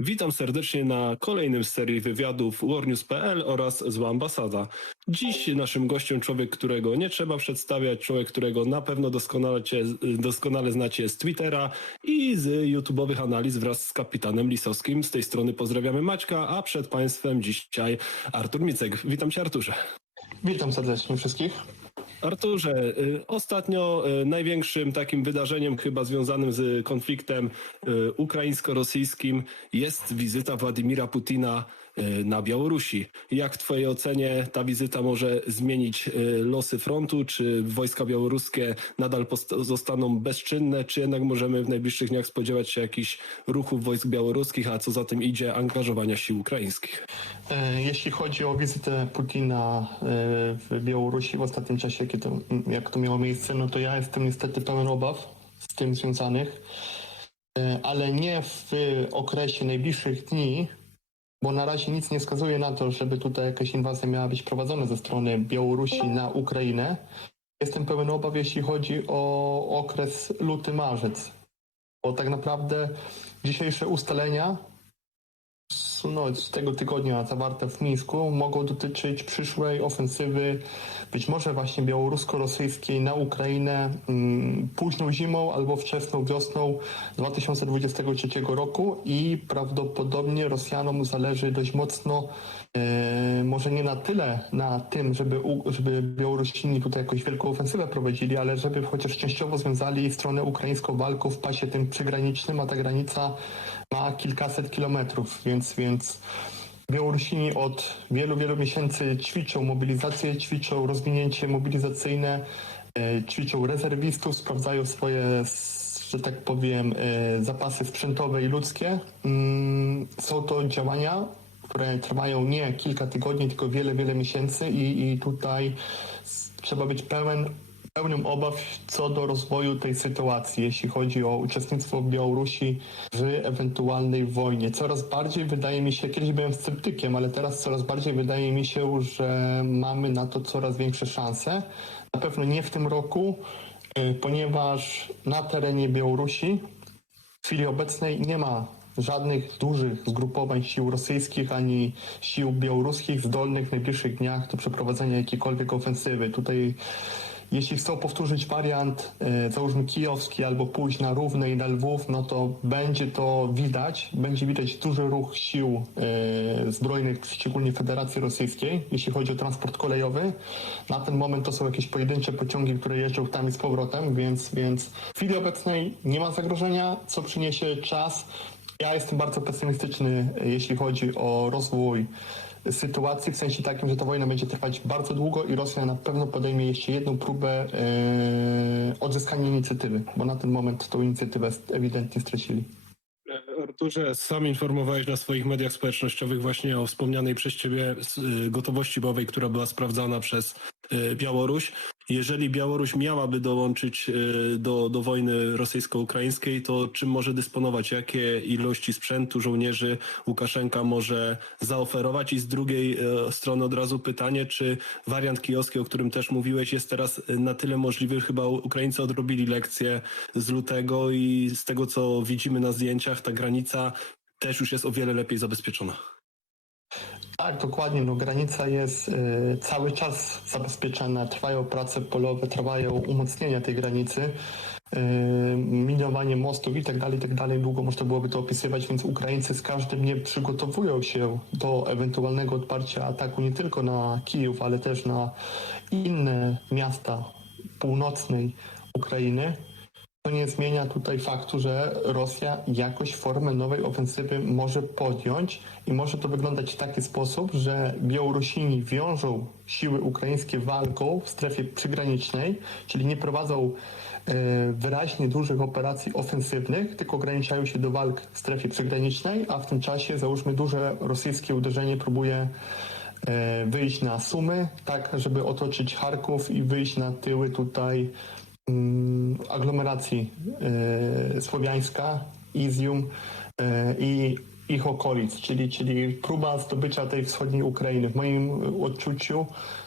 Witam serdecznie na kolejnym z serii wywiadów warnews.pl oraz Zła Ambasada. Dziś naszym gościem człowiek, którego nie trzeba przedstawiać, człowiek, którego na pewno doskonale, doskonale znacie z Twittera i z YouTube'owych analiz wraz z kapitanem Lisowskim. Z tej strony pozdrawiamy Maćka, a przed Państwem dzisiaj Artur Micek. Witam Cię Arturze. Witam serdecznie wszystkich. Arturze, y, ostatnio y, największym takim wydarzeniem chyba związanym z konfliktem y, ukraińsko-rosyjskim jest wizyta Władimira Putina na Białorusi. Jak w Twojej ocenie ta wizyta może zmienić y, losy frontu? Czy wojska białoruskie nadal zostaną bezczynne, czy jednak możemy w najbliższych dniach spodziewać się jakichś ruchów wojsk białoruskich, a co za tym idzie, angażowania sił ukraińskich? E, Jeśli chodzi o wizytę Putina e, w Białorusi w ostatnim czasie, to, jak to miało miejsce, no to ja jestem niestety pełen obaw z tym związanych, E, ale nie w okresie najbliższych dni, bo na razie nic nie wskazuje na to, żeby tutaj jakaś inwazja miała być prowadzona ze strony Białorusi na Ukrainę. Jestem pełen obaw, jeśli chodzi o okres luty-marzec, bo tak naprawdę dzisiejsze ustalenia z, tego tygodnia zawarte w Mińsku mogą dotyczyć przyszłej ofensywy, być może właśnie białorusko-rosyjskiej na Ukrainę mm, późną zimą albo wczesną wiosną 2023 roku i prawdopodobnie Rosjanom zależy dość mocno, e, może nie na tyle na tym, żeby, żeby Białorusini tutaj jakąś wielką ofensywę prowadzili, ale żeby chociaż częściowo związali stronę ukraińską walką w pasie tym przygranicznym, a ta granica ma kilkaset kilometrów, więc, więc Białorusini od wielu, wielu miesięcy ćwiczą mobilizację, ćwiczą rozwinięcie mobilizacyjne, e, ćwiczą rezerwistów, sprawdzają swoje, że tak powiem, e, zapasy sprzętowe i ludzkie. Mm, Są to działania, które trwają nie kilka tygodni, tylko wiele, wiele miesięcy i, i tutaj trzeba być pełen pełnią obaw co do rozwoju tej sytuacji, jeśli chodzi o uczestnictwo Białorusi w ewentualnej wojnie. Coraz bardziej wydaje mi się, kiedyś byłem sceptykiem, ale teraz coraz bardziej wydaje mi się, że mamy na to coraz większe szanse. Na pewno nie w tym roku, y, ponieważ na terenie Białorusi w chwili obecnej nie ma żadnych dużych zgrupowań sił rosyjskich ani sił białoruskich zdolnych w najbliższych dniach do przeprowadzenia jakiejkolwiek ofensywy. Tutaj jeśli chcą powtórzyć wariant, e, załóżmy kijowski, albo pójść na Równe i na Lwów, no to będzie to widać, będzie widać duży ruch sił e, zbrojnych, szczególnie Federacji Rosyjskiej, jeśli chodzi o transport kolejowy. Na ten moment to są jakieś pojedyncze pociągi, które jeżdżą tam i z powrotem, więc, więc w chwili obecnej nie ma zagrożenia, co przyniesie czas. Ja jestem bardzo pesymistyczny, e, jeśli chodzi o rozwój sytuacji, w sensie takim, że ta wojna będzie trwać bardzo długo i Rosja na pewno podejmie jeszcze jedną próbę e, odzyskania inicjatywy, bo na ten moment tą inicjatywę ewidentnie stracili. Arturze, sam informowałeś na swoich mediach społecznościowych właśnie o wspomnianej przez Ciebie y, gotowości bojowej, która była sprawdzana przez Białoruś. Jeżeli Białoruś miałaby dołączyć y, do, do wojny rosyjsko-ukraińskiej, to czym może dysponować? Jakie ilości sprzętu żołnierzy Łukaszenka może zaoferować? I z drugiej y, strony od razu pytanie, czy wariant kijowski, o którym też mówiłeś, jest teraz na tyle możliwy? Chyba Ukraińcy odrobili lekcję z lutego i z tego, co widzimy na zdjęciach, ta granica też już jest o wiele lepiej zabezpieczona. Tak, dokładnie. No, granica jest e, cały czas zabezpieczona. Trwają prace polowe, trwają umocnienia tej granicy, e, minowanie mostów i tak dalej, i tak. Długo można byłoby to opisywać, więc Ukraińcy z każdym dniem przygotowują się do ewentualnego odparcia ataku nie tylko na Kijów, ale też na inne miasta północnej Ukrainy. To nie zmienia tutaj faktu, że Rosja jakoś formę nowej ofensywy może podjąć i może to wyglądać w taki sposób, że Białorusini wiążą siły ukraińskie walką w strefie przygranicznej, czyli nie prowadzą e, wyraźnie dużych operacji ofensywnych, tylko ograniczają się do walk w strefie przygranicznej, a w tym czasie załóżmy duże rosyjskie uderzenie próbuje e, wyjść na Sumy, tak żeby otoczyć Charków i wyjść na tyły tutaj aglomeracji e, słowiańska, Izium e, i ich okolic, czyli, czyli próba zdobycia tej wschodniej Ukrainy. W moim odczuciu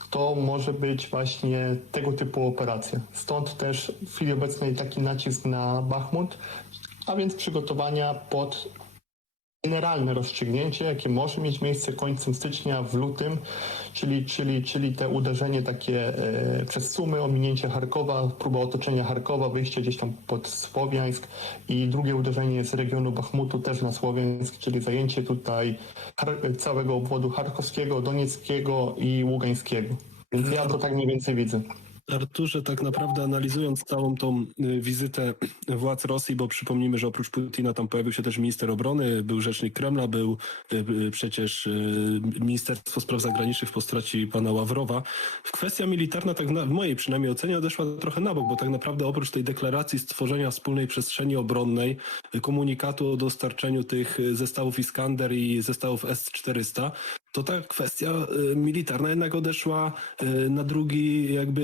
to może być właśnie tego typu operacja. Stąd też w chwili obecnej taki nacisk na Bachmut, a więc przygotowania pod generalne rozstrzygnięcie, jakie może mieć miejsce końcem stycznia, w lutym, czyli, czyli, czyli te uderzenie takie e, przez Sumy, ominięcie Charkowa, próba otoczenia Charkowa, wyjście gdzieś tam pod Słowiańsk i drugie uderzenie z regionu Bachmutu też na Słowiańsk, czyli zajęcie tutaj całego obwodu charkowskiego, donieckiego i ługańskiego. Więc ja to tak mniej więcej widzę. Arturze, tak naprawdę analizując całą tą y, wizytę władz Rosji, bo przypomnijmy, że oprócz Putina tam pojawił się też minister obrony, był rzecznik Kremla, był y, y, przecież Ministerstwo Spraw Zagranicznych w postaci pana Ławrowa. Kwestia militarna, tak na, w mojej przynajmniej ocenie, odeszła trochę na bok, bo tak naprawdę oprócz tej deklaracji stworzenia wspólnej przestrzeni obronnej, komunikatu o dostarczeniu tych zestawów Iskander i zestawów S-400, to ta kwestia y, militarna jednak odeszła y, na drugi, jakby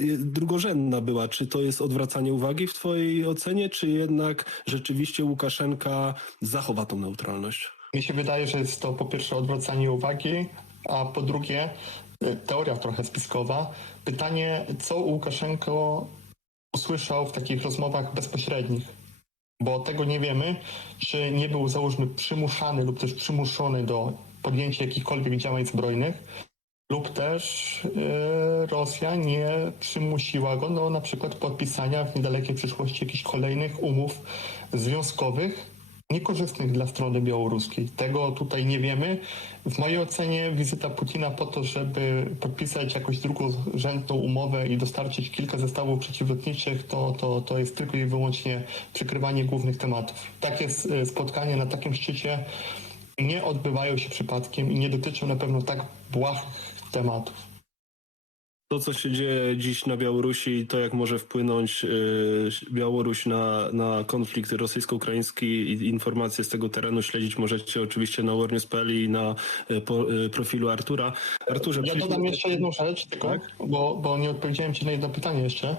y, drugorzędna była. Czy to jest odwracanie uwagi w twojej ocenie, czy jednak rzeczywiście Łukaszenka zachowa tą neutralność? Mi się wydaje, że jest to po pierwsze odwracanie uwagi, a po drugie teoria trochę spiskowa. Pytanie, co Łukaszenko usłyszał w takich rozmowach bezpośrednich? Bo tego nie wiemy, czy nie był załóżmy przymuszany lub też przymuszony do podjęcia jakichkolwiek działań zbrojnych, lub też y, Rosja nie przymusiła go do na przykład podpisania w niedalekiej przyszłości jakichś kolejnych umów związkowych niekorzystnych dla strony białoruskiej. Tego tutaj nie wiemy. W mojej ocenie wizyta Putina po to, żeby podpisać jakąś drugorzędną umowę i dostarczyć kilka zestawów przeciwlotniczych, to, to, to jest tylko i wyłącznie przykrywanie głównych tematów. Takie s- spotkania na takim szczycie nie odbywają się przypadkiem i nie dotyczą na pewno tak błahych tematów. To, co się dzieje dziś na Białorusi, to jak może wpłynąć y, Białoruś na, na konflikt rosyjsko-ukraiński i informacje z tego terenu śledzić możecie oczywiście na warnews.pl i na y, po, y, profilu Artura. Arturze, Ja dodam do- jeszcze jedną rzecz, tylko, Tak? bo, bo nie odpowiedziałem Ci na jedno pytanie jeszcze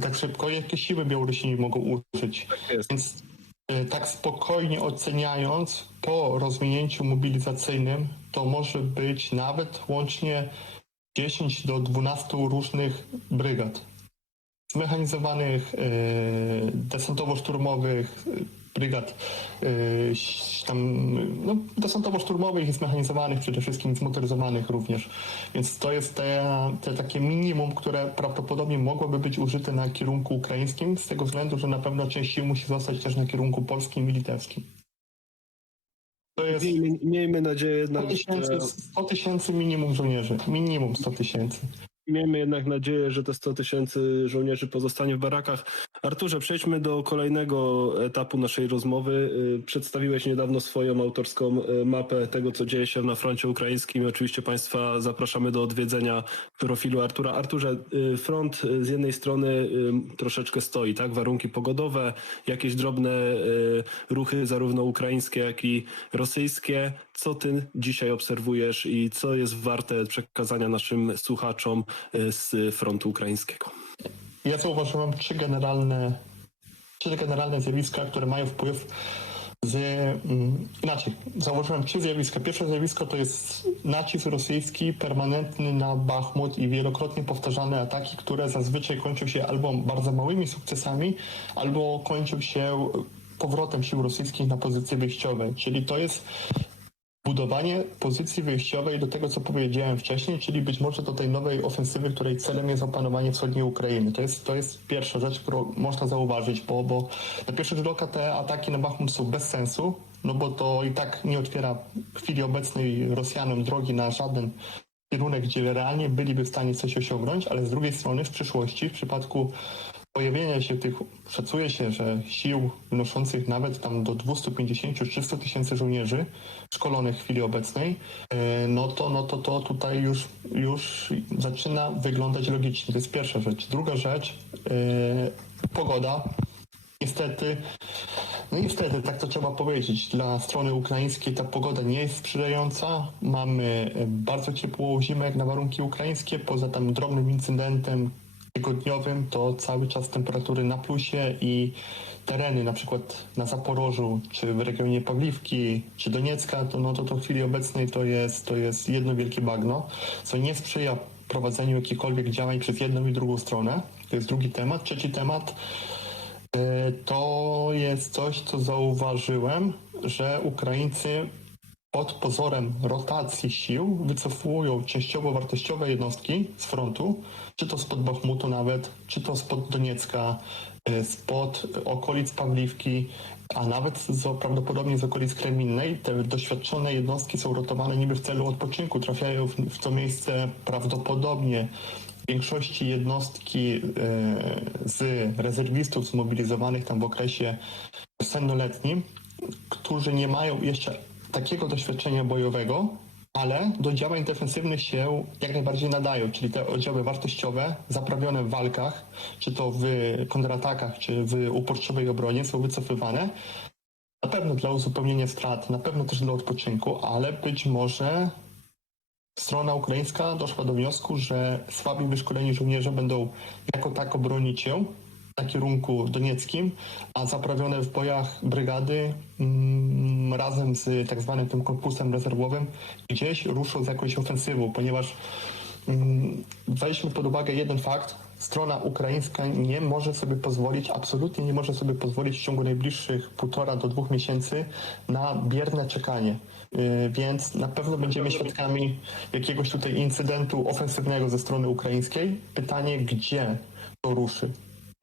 tak szybko. Jakie siły Białorusini mogą użyć? jest. Więc tak spokojnie oceniając, po rozwinięciu mobilizacyjnym to może być nawet łącznie 10 do 12 różnych brygad. Zmechanizowanych, y, desantowo-szturmowych, y, brygad y, tam, no, desantowo-szturmowych i zmechanizowanych, przede wszystkim zmotoryzowanych również. Więc to jest te, te takie minimum, które prawdopodobnie mogłoby być użyte na kierunku ukraińskim, z tego względu, że na pewno część sił musi zostać też na kierunku polskim i litewskim. To jest Miejmy, miejmy nadzieję 100 jednak, tysięcy, że, 100 tysięcy minimum żołnierzy. Minimum 100 tysięcy. Miejmy jednak nadzieję, że te 100 tysięcy żołnierzy pozostanie w barakach. Arturze, przejdźmy do kolejnego etapu naszej rozmowy. Y, Przedstawiłeś niedawno swoją autorską y, mapę tego, co dzieje się na froncie ukraińskim. Oczywiście Państwa zapraszamy do odwiedzenia profilu Artura. Arturze, y, front z jednej strony troszeczkę stoi, tak? Warunki pogodowe, jakieś drobne ruchy zarówno ukraińskie, jak i rosyjskie. Co ty dzisiaj obserwujesz i co jest warte przekazania naszym słuchaczom y, z frontu ukraińskiego? Ja zauważyłem trzy generalne, trzy generalne zjawiska, które mają wpływ z... Mm, inaczej, zauważyłem trzy zjawiska. Pierwsze zjawisko to jest nacisk rosyjski permanentny na Bachmut i wielokrotnie powtarzane ataki, które zazwyczaj kończą się albo bardzo małymi sukcesami, albo kończą się powrotem sił rosyjskich na pozycje wyjściowe. Czyli to jest budowanie pozycji wyjściowej do tego, co powiedziałem wcześniej, czyli być może do tej nowej ofensywy, której celem jest opanowanie wschodniej Ukrainy. To jest, to jest pierwsza rzecz, którą można zauważyć, bo, bo na pierwszy rzut oka te ataki na Bachmut są bez sensu, no bo to i tak nie otwiera w chwili obecnej Rosjanom drogi na żaden kierunek, gdzie realnie byliby w stanie coś osiągnąć, ale z drugiej strony w przyszłości, w przypadku pojawienia się tych, szacuje się, że sił wynoszących nawet tam do 250-300 tysięcy żołnierzy szkolonych w chwili obecnej, e, no to, no to, to tutaj już, już zaczyna wyglądać logicznie. To jest pierwsza rzecz. Druga rzecz, e, pogoda. Niestety, no niestety, tak to trzeba powiedzieć. Dla strony ukraińskiej ta pogoda nie jest sprzyjająca. Mamy bardzo ciepłą zimę jak na warunki ukraińskie. Poza tam drobnym incydentem tygodniowym to cały czas temperatury na plusie i tereny na przykład na Zaporożu, czy w regionie Pawliwki, czy Doniecka, to, no to, to w chwili obecnej to jest, to jest jedno wielkie bagno, co nie sprzyja prowadzeniu jakichkolwiek działań przez jedną i drugą stronę. To jest drugi temat. Trzeci temat E, To jest coś, co zauważyłem, że Ukraińcy pod pozorem rotacji sił wycofują częściowo wartościowe jednostki z frontu, czy to spod Bachmutu nawet, czy to spod Doniecka, e, spod okolic Pawliwki, a nawet z, prawdopodobnie z okolic Kreminnej. Te doświadczone jednostki są rotowane niby w celu odpoczynku, trafiają w, w to miejsce prawdopodobnie w większości jednostki e, z rezerwistów zmobilizowanych tam w okresie sennoletnim, którzy nie mają jeszcze takiego doświadczenia bojowego, ale do działań defensywnych się jak najbardziej nadają, czyli te oddziały wartościowe, zaprawione w walkach, czy to w kontratakach, czy w uporczywej obronie są wycofywane. Na pewno dla uzupełnienia strat, na pewno też dla odpoczynku, ale być może strona ukraińska doszła do wniosku, że słabi wyszkoleni żołnierze będą jako tako bronić się na kierunku donieckim, a zaprawione w bojach brygady mm, razem z tak zwanym tym korpusem rezerwowym gdzieś ruszą z jakąś ofensywą, ponieważ mm, weźmy pod uwagę jeden fakt. Strona ukraińska nie może sobie pozwolić, absolutnie nie może sobie pozwolić w ciągu najbliższych półtora do dwóch miesięcy na bierne czekanie. Yy, Więc na pewno będziemy świadkami jakiegoś tutaj incydentu ofensywnego ze strony ukraińskiej. Pytanie, gdzie to ruszy?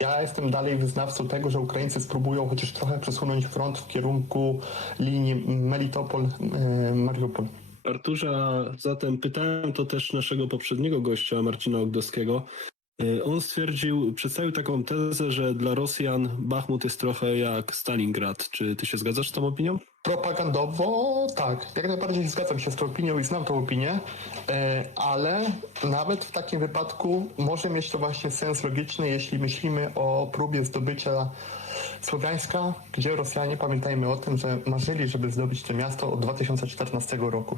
Ja jestem dalej wyznawcą tego, że Ukraińcy spróbują chociaż trochę przesunąć front w kierunku linii Melitopol-Mariupol. Arturze, a zatem pytałem to też naszego poprzedniego gościa, Marcina Ogdowskiego. Y, On stwierdził, przedstawił taką tezę, że dla Rosjan Bachmut jest trochę jak Stalingrad. Czy ty się zgadzasz z tą opinią? Propagandowo tak, jak najbardziej zgadzam się z tą opinią i znam tą opinię, e, ale nawet w takim wypadku może mieć to właśnie sens logiczny, jeśli myślimy o próbie zdobycia Słowiańska, gdzie Rosjanie, pamiętajmy o tym, że marzyli, żeby zdobyć to miasto od 2014 roku.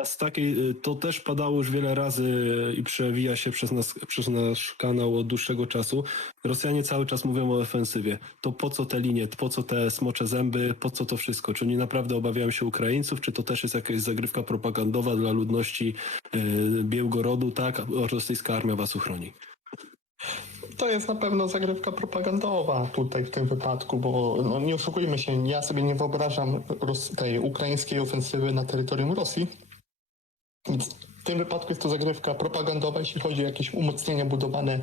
A z takiej, y, to też padało już wiele razy y, i przewija się przez, nas, przez nasz kanał od dłuższego czasu. Rosjanie cały czas mówią o ofensywie. To po co te linie, po co te smocze zęby, po co to wszystko? Czy oni naprawdę obawiają się Ukraińców, czy to też jest jakaś zagrywka propagandowa dla ludności y, Białgorodu, tak? Rosyjska armia was uchroni. To jest na pewno zagrywka propagandowa tutaj w tym wypadku, bo no, nie oszukujmy się, ja sobie nie wyobrażam tej ukraińskiej ofensywy na terytorium Rosji. Więc w tym wypadku jest to zagrywka propagandowa, jeśli chodzi o jakieś umocnienia budowane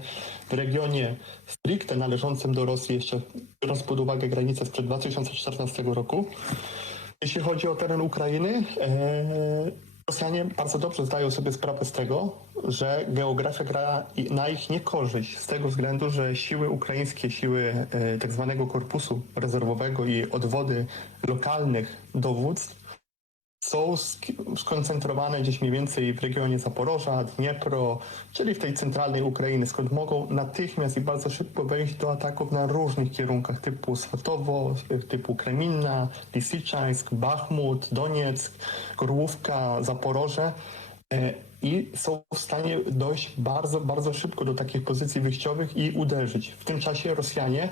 w regionie stricte należącym do Rosji, jeszcze biorąc pod uwagę granicę sprzed 2014 roku. Jeśli chodzi o teren Ukrainy, e, Rosjanie bardzo dobrze zdają sobie sprawę z tego, że geografia gra na ich niekorzyść, z tego względu, że siły ukraińskie, siły e, tak zwanego korpusu rezerwowego i odwody lokalnych dowództw są sk- skoncentrowane gdzieś mniej więcej w regionie Zaporoża, Dniepro, czyli w tej centralnej Ukrainy, skąd mogą natychmiast i bardzo szybko wejść do ataków na różnych kierunkach typu Swatowo, typu Kreminna, Lisiczańsk, Bachmut, Donieck, Gorłówka, Zaporoże e, i są w stanie dojść bardzo, bardzo szybko do takich pozycji wyjściowych i uderzyć. W tym czasie Rosjanie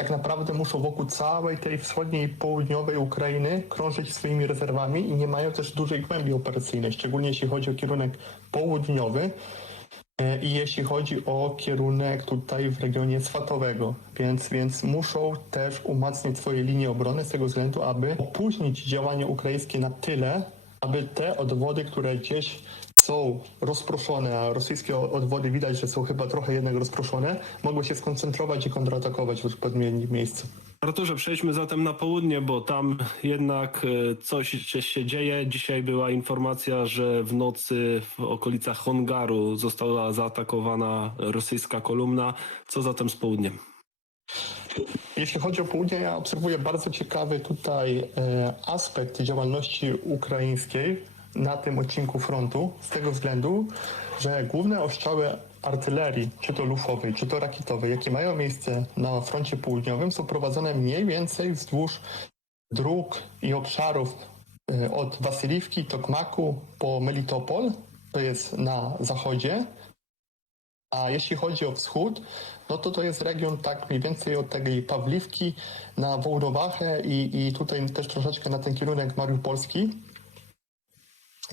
tak naprawdę muszą wokół całej tej wschodniej i południowej Ukrainy krążyć swoimi rezerwami i nie mają też dużej głębi operacyjnej, szczególnie jeśli chodzi o kierunek południowy e, i jeśli chodzi o kierunek tutaj w regionie Swatowego. Więc, więc muszą też umacniać swoje linie obrony z tego względu, aby opóźnić działanie ukraińskie na tyle, aby te odwody, które gdzieś są rozproszone, a rosyjskie odwody widać, że są chyba trochę jednak rozproszone, mogły się skoncentrować i kontratakować w odpowiednim miejscu. Arturze, przejdźmy zatem na południe, bo tam jednak e, coś się- dzieje. Dzisiaj była informacja, że w nocy w okolicach Hongaru została zaatakowana rosyjska kolumna. Co zatem z południem? Jeśli chodzi o południe, ja obserwuję bardzo ciekawy tutaj e, aspekt działalności ukraińskiej na tym odcinku frontu, z tego względu, że główne ostrzały artylerii, czy to lufowej, czy to rakietowej, jakie mają miejsce na froncie południowym, są prowadzone mniej więcej wzdłuż dróg i obszarów e, od Wasyliwki, Tokmaku po Melitopol, to jest na zachodzie, a jeśli chodzi o wschód, no to to jest region tak mniej więcej od tej Pawliwki na Wołdowachę i, i tutaj też troszeczkę na ten kierunek Mariupolski,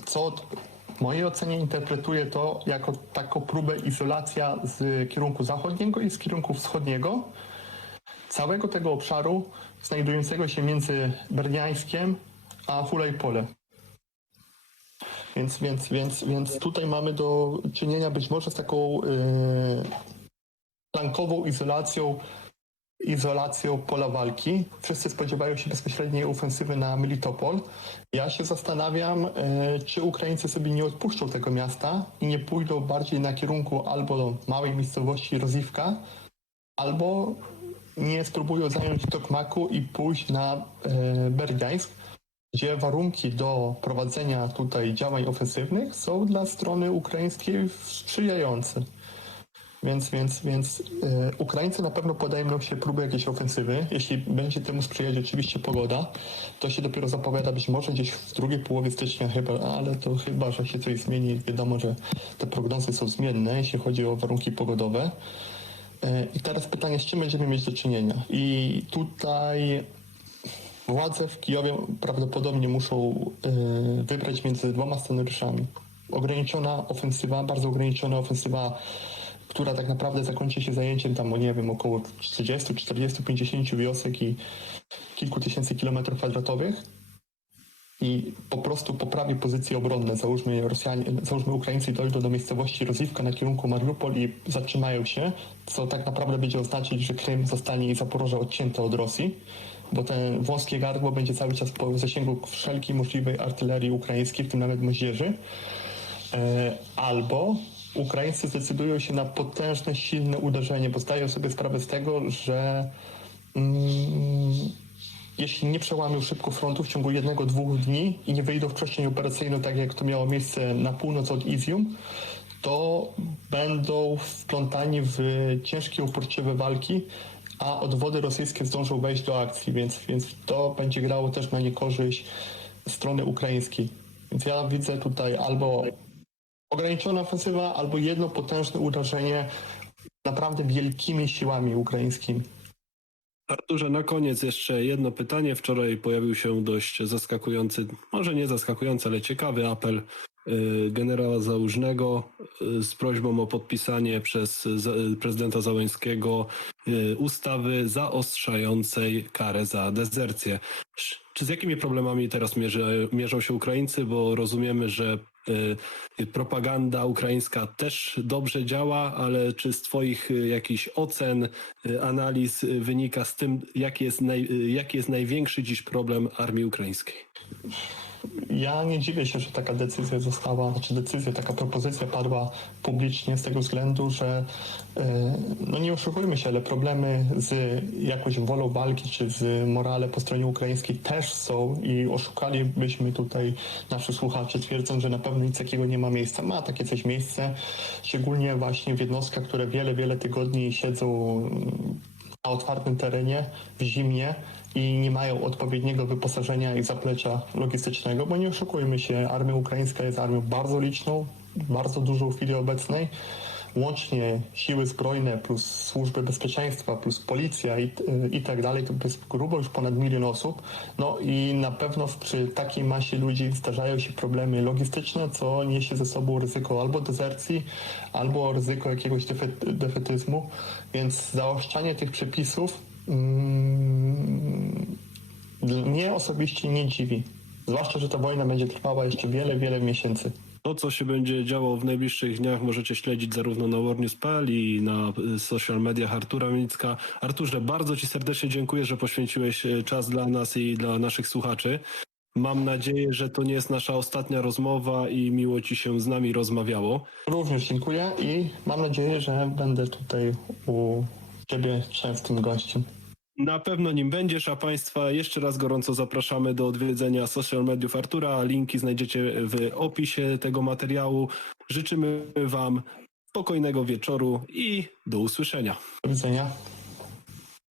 co w mojej ocenie interpretuję to jako taką próbę izolacja z kierunku zachodniego i z kierunku wschodniego. całego tego obszaru znajdującego się między Berdiańskiem a Hulajpole. Więc, więc, więc, więc tutaj mamy do czynienia być może z taką yy, flankową izolacją, izolacją pola walki. Wszyscy spodziewają się bezpośredniej ofensywy na Melitopol. Ja się zastanawiam, e, czy Ukraińcy sobie nie odpuszczą tego miasta i nie pójdą bardziej na kierunku albo do małej miejscowości Rozivka, albo nie spróbują zająć Tokmaku i pójść na e, Berdiańsk, gdzie warunki do prowadzenia tutaj działań ofensywnych są dla strony ukraińskiej sprzyjające. Więc, więc, więc e, Ukraińcy na pewno podejmą się próby jakiejś ofensywy. Jeśli będzie temu sprzyjać oczywiście pogoda, to się dopiero zapowiada być może gdzieś w drugiej połowie stycznia chyba, ale to chyba, że się coś zmieni. Wiadomo, że te prognozy są zmienne, jeśli chodzi o warunki pogodowe. E, I teraz pytanie, z czym będziemy mieć do czynienia? I tutaj władze w Kijowie prawdopodobnie muszą e, wybrać między dwoma scenariuszami. Ograniczona ofensywa, bardzo ograniczona ofensywa, która tak naprawdę zakończy się zajęciem tam, o nie wiem, około 30, 40, 50 wiosek i kilku tysięcy kilometrów kwadratowych i po prostu poprawi pozycje obronne. Załóżmy, Rosjanie, załóżmy Ukraińcy dojdą do miejscowości Rozivka na kierunku Mariupol i zatrzymają się, co tak naprawdę będzie oznaczać, że Krym zostanie i Zaporoże odcięte od Rosji, bo ten wąskie gardło będzie cały czas po zasięgu wszelkiej możliwej artylerii ukraińskiej, w tym nawet moździerzy. E, Albo Ukraińcy zdecydują się na potężne, silne uderzenie, bo zdają sobie sprawę z tego, że mm, jeśli nie przełamią szybko frontu w ciągu jednego, dwóch dni i nie wyjdą w przestrzeń operacyjną, tak jak to miało miejsce na północ od Izium, to będą wplątani w ciężkie, uporczywe walki, a odwody rosyjskie zdążą wejść do akcji, więc, więc to będzie grało też na niekorzyść strony ukraińskiej. Więc ja widzę tutaj albo ograniczona ofensywa, albo jedno potężne uderzenie naprawdę wielkimi siłami ukraińskimi. Arturze, na koniec jeszcze jedno pytanie. Wczoraj pojawił się dość zaskakujący, może nie zaskakujący, ale ciekawy apel y, generała Załużnego y, z prośbą o podpisanie przez prezydenta Załęskiego y, ustawy zaostrzającej karę za dezercję. Czy z jakimi problemami teraz mierzy, mierzą się Ukraińcy? Bo rozumiemy, że propaganda ukraińska też dobrze działa, ale czy z Twoich y, jakichś ocen, y, analiz y, wynika z tym, jaki jest, naj, y, jaki jest największy dziś problem armii ukraińskiej? Ja nie dziwię się, że taka decyzja została, znaczy decyzja, taka propozycja padła publicznie z tego względu, że e, no nie oszukujmy się, ale problemy z jakąś wolą walki czy z morale po stronie ukraińskiej też są i oszukalibyśmy tutaj naszych słuchaczy twierdząc, że na pewno nic takiego nie ma miejsca. Ma takie coś miejsce, szczególnie właśnie w jednostkach, które wiele, wiele tygodni siedzą na otwartym terenie w zimnie i nie mają odpowiedniego wyposażenia i zaplecza logistycznego, bo nie oszukujmy się, armia ukraińska jest armią bardzo liczną, bardzo dużą w chwili obecnej. Łącznie siły zbrojne plus służby bezpieczeństwa plus policja i, i tak dalej, to jest grubo już ponad milion osób. No i na pewno przy takiej masie ludzi zdarzają się problemy logistyczne, co niesie ze sobą ryzyko albo dezercji, albo ryzyko jakiegoś defet, defetyzmu. Więc zaostrzanie tych przepisów mnie osobiście nie dziwi. Zwłaszcza, że ta wojna będzie trwała jeszcze wiele, wiele miesięcy. To, co się będzie działo w najbliższych dniach, możecie śledzić zarówno na warnews.pl i na y, social mediach Artura Milicka. Arturze, bardzo Ci serdecznie dziękuję, że poświęciłeś y, czas dla nas i dla naszych słuchaczy. Mam nadzieję, że to nie jest nasza ostatnia rozmowa i miło Ci się z nami rozmawiało. Również dziękuję i mam nadzieję, że będę tutaj u Ciebie częstym gościem. Na pewno nim będziesz, a Państwa jeszcze raz gorąco zapraszamy do odwiedzenia social mediów Artura. Linki znajdziecie w opisie tego materiału. Życzymy Wam spokojnego wieczoru i do usłyszenia. Do widzenia.